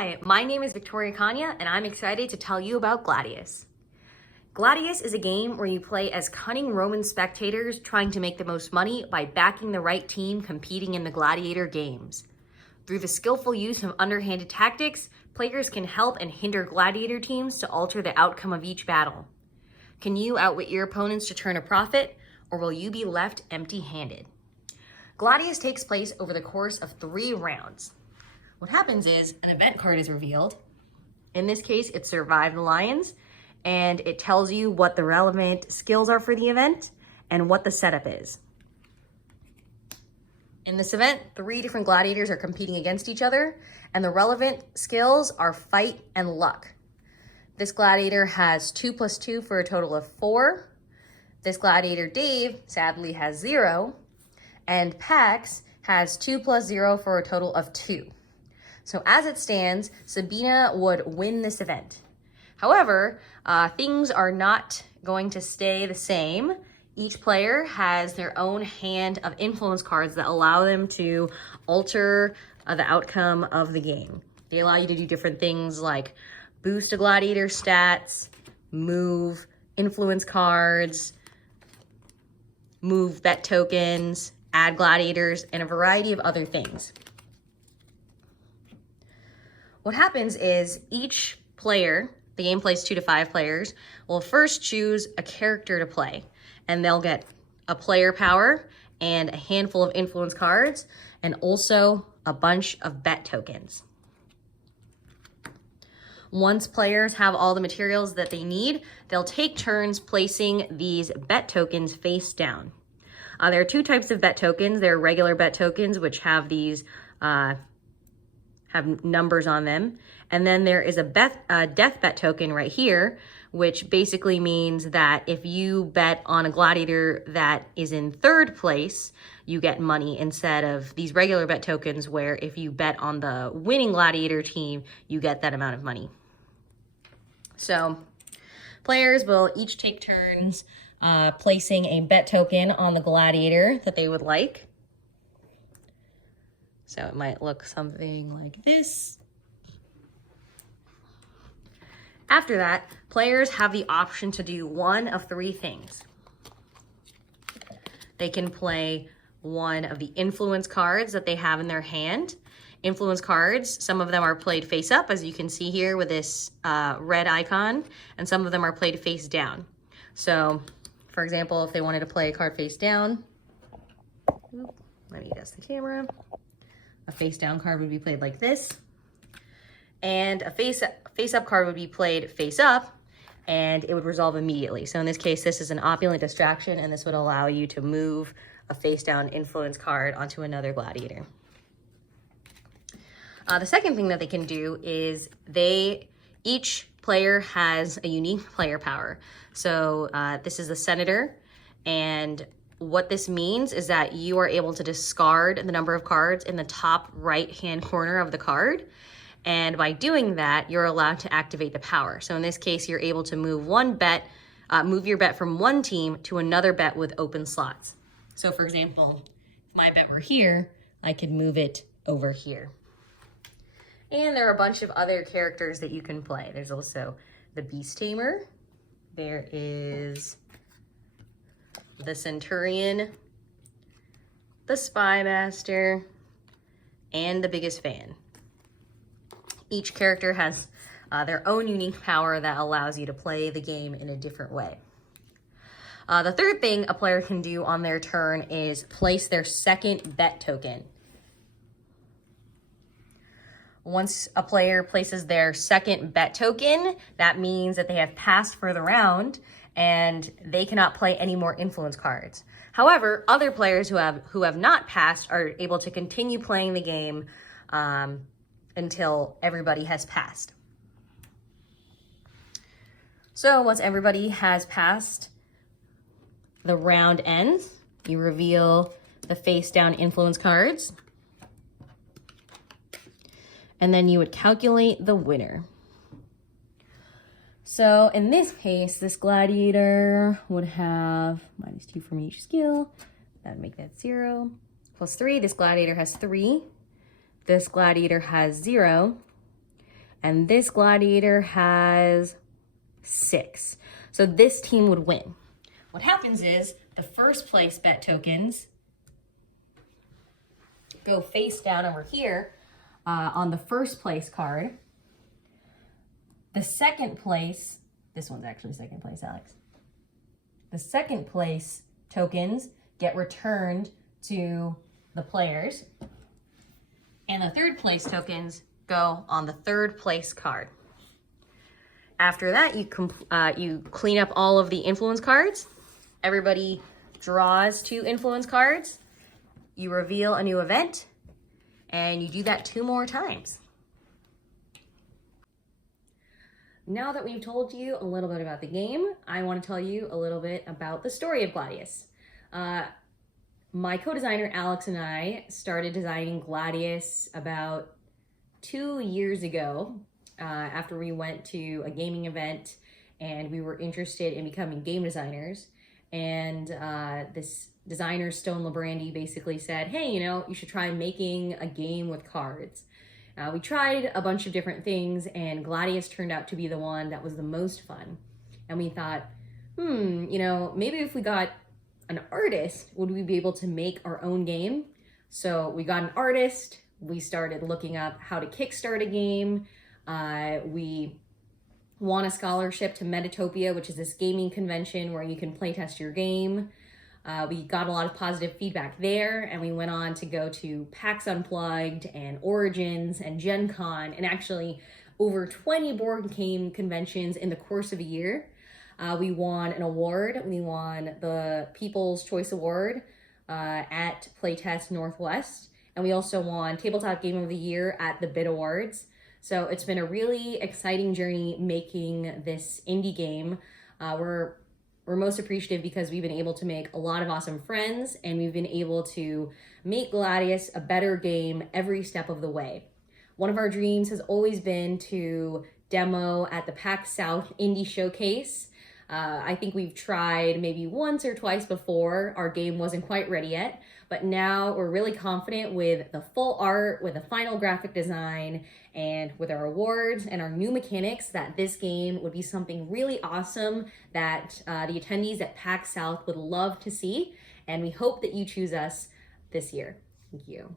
Hi, my name is Victoria Kanya, and I'm excited to tell you about Gladius. Gladius is a game where you play as cunning Roman spectators trying to make the most money by backing the right team competing in the gladiator games. Through the skillful use of underhanded tactics, players can help and hinder gladiator teams to alter the outcome of each battle. Can you outwit your opponents to turn a profit, or will you be left empty-handed? Gladius takes place over the course of 3 rounds. What happens is an event card is revealed. In this case, it's Survive the Lions, and it tells you what the relevant skills are for the event and what the setup is. In this event, 3 different gladiators are competing against each other, and the relevant skills are Fight and Luck. This gladiator has 2 + 2 for a total of 4. This gladiator, Dave, sadly has 0, and PAX has 2 + 0 for a total of 2. So as it stands, Sabina would win this event. However, things are not going to stay the same. Each player has their own hand of influence cards that allow them to alter the outcome of the game. They allow you to do different things like boost a gladiator stats, move influence cards, move bet tokens, add gladiators, and a variety of other things. What happens is each player, the game plays 2 to 5 players, will first choose a character to play, and they'll get a player power and a handful of influence cards, and also a bunch of bet tokens. Once players have all the materials that they need, they'll take turns placing these bet tokens face down. There are 2 types of bet tokens. There are regular bet tokens, which have these have numbers on them. And then there is a death bet token right here, which basically means that if you bet on a gladiator that is in 3rd place, you get money instead of these regular bet tokens where if you bet on the winning gladiator team, you get that amount of money. So players will each take turns placing a bet token on the gladiator that they would like. So it might look something like this. After that, players have the option to do one of 3 things. They can play one of the influence cards that they have in their hand. Influence cards, some of them are played face up, as you can see here with this red icon, and some of them are played face down. So, for example, if they wanted to play a card face down, let me adjust the camera. A face down card would be played like this, and a face up card would be played face up, and it would resolve immediately. So in this case, this is an opulent distraction, and this would allow you to move a face down influence card onto another gladiator. The second thing that they can do is each player has a unique player power. So this is the senator, and what this means is that you are able to discard the number of cards in the top right-hand corner of the card. And by doing that, you're allowed to activate the power. So in this case, you're able to move move your bet from one team to another bet with open slots. So for example, if my bet were here, I could move it over here. And there are a bunch of other characters that you can play. There's also the Beast Tamer. There is the Centurion, the Spy Master, and the Biggest Fan. Each character has their own unique power that allows you to play the game in a different way. The third thing a player can do on their turn is place their second bet token. Once a player places their second bet token, that means that they have passed for the round and they cannot play any more influence cards. However, other players who have not passed are able to continue playing the game until everybody has passed. So once everybody has passed, the round ends. You reveal the face down influence cards, and then you would calculate the winner. So in this case, this gladiator would have -2 from each skill. That would make that 0. +3, this gladiator has 3. This gladiator has 0. and this gladiator has 6. So this team would win. What happens is the first place bet tokens go face down over here on the first place card. The second place, this one's actually second place, Alex. The second place tokens get returned to the players, and the third place tokens go on the third place card. After that, you clean up all of the influence cards. Everybody draws 2 influence cards. You reveal a new event, and you do that 2 more times. Now that we've told you a little bit about the game, I want to tell you a little bit about the story of Gladius. My co-designer Alex and I started designing Gladius about 2 years ago after we went to a gaming event and we were interested in becoming game designers. And this designer, Stone Labrandy, basically said, hey, you should try making a game with cards. We tried a bunch of different things, and Gladius turned out to be the one that was the most fun. And we thought, maybe if we got an artist, would we be able to make our own game? So we got an artist. We started looking up how to kickstart a game. We won a scholarship to Metatopia, which is this gaming convention where you can playtest your game. We got a lot of positive feedback there, and we went on to go to PAX Unplugged and Origins and Gen Con, and actually over 20 board game conventions in the course of a year. We won an award. We won the People's Choice Award at Playtest Northwest, and we also won Tabletop Game of the Year at the Bit Awards. So it's been a really exciting journey making this indie game. We're most appreciative because we've been able to make a lot of awesome friends, and we've been able to make Gladius a better game every step of the way. One of our dreams has always been to demo at the PAX South Indie Showcase. I think we've tried maybe once or twice before. Our game wasn't quite ready yet, but now we're really confident with the full art, with the final graphic design, and with our awards and our new mechanics that this game would be something really awesome that the attendees at PAX South would love to see. And we hope that you choose us this year. Thank you.